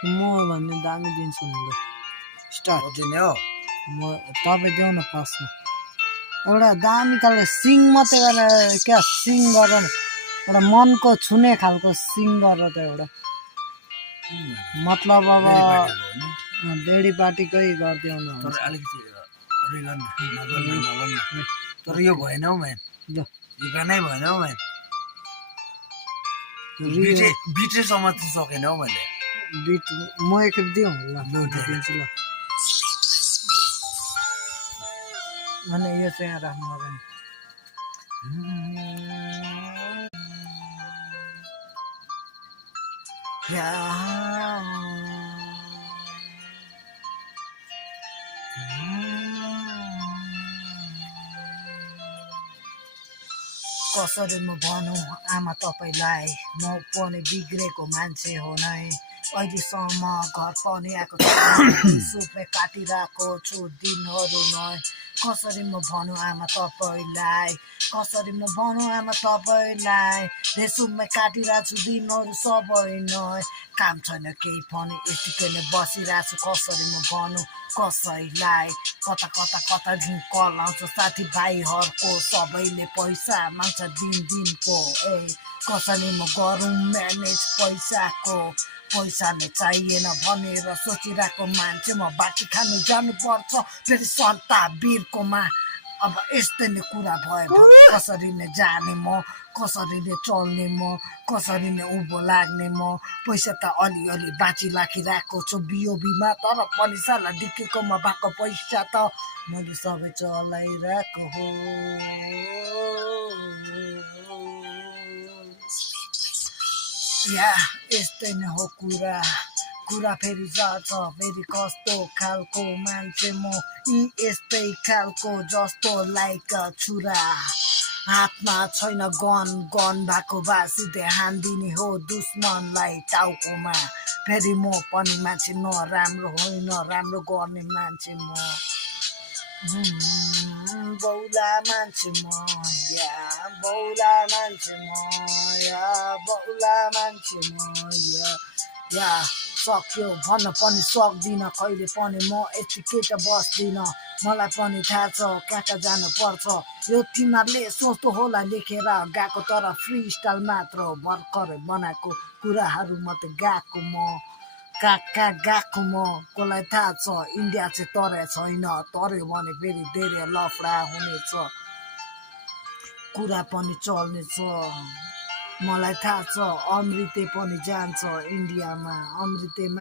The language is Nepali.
म भन्ने दामी दिन्छु नि ल स्टार्ट दिने हो म तपाईँ देऊ न फर्स्टमा एउटा दामी खालको सिङ मात्रै गरेर क्या सिङ गरेर एउटा मनको छुने खालको सिङ गरेर त एउटा मतलब अब बेडी पार्टीकै गरिदेऊ न तर अलिकति तर यो भएन हौ म्यान यो गानै भएन हौ म्यान बिटेसम्म चाहिँ सकेन हौ मैले बिट म एकखेप दिउँ ल दिन्छु ल अनि यो चाहिँ यहाँ राख्नु पर्यो कसरी म भनौँ आमा तपाईँलाई म पनि बिग्रेको मान्छे हो नै अहिलेसम्म घर पनि आएको सुपले काटिरहेको छु दिनहरू नै कसरी म भनौँ आमा तपाईँलाई कसरी म भनौँ आमा तपाईँलाई रेसुममै काटिरहेको छु दिनहरू सबै नै काम छैन केही पनि यतिकै नै बसिरहेको छु कसरी म भनौँ कसैलाई कता कता कता कल आउँछ साथीभाइहरूको सबैले पैसा माग्छ दिनको ए कसरी म गरौँ म्यानेज पैसाको पैसाले चाहिएन भनेर सोचिरहेको मान्छे म बाटी खानु जानुपर्छ फेरि सन्ता वीरकोमा अब यस्तै नै कुरा भयो कसरी नै जाने म कसरी नै चल्ने म कसरी नै उँभो लाग्ने म पैसा त अलिअलि बाँची राखिरहेको छु बिओबीमा तर पनि साला डिकेकोमा भएको पैसा त मैले सबै चलाइरहेको हो या यस्तै नै हो कुरा फेरि जान्छ फेरि कस्तो खालको मान्छे म यी यस्तै खालको जस्तो लाइक छुरा हातमा छैन गन भएको भए सिधै हानिदिने हो दुश्मनलाई टाउकोमा फेरि म पनि मान्छे नराम्रो होइन राम्रो गर्ने मान्छे म बौला मान्छे म या बौला मान्छे म या बौला मान्छे म या सक्यो भन्न पनि सक्दिनँ कहिले पनि म यतिकै त बस्दिनँ मलाई पनि थाहा छ कहाँ कहाँ जानुपर्छ यो तिमीहरूले सोच्दो होला लेखेर गएको तर फ्री स्टाइल मात्र हो भर्खरै बनाएको कुराहरू मात्रै गएको म कहाँ गएको म कसलाई थाहा छ इन्डिया चाहिँ तराई छैन तर्यो भने फेरि धेरै लफडा हुनेछ कुरा पनि चल्नेछ मलाई थाहा छ अमृते पनि जान्छ इन्डियामा अमृतेमा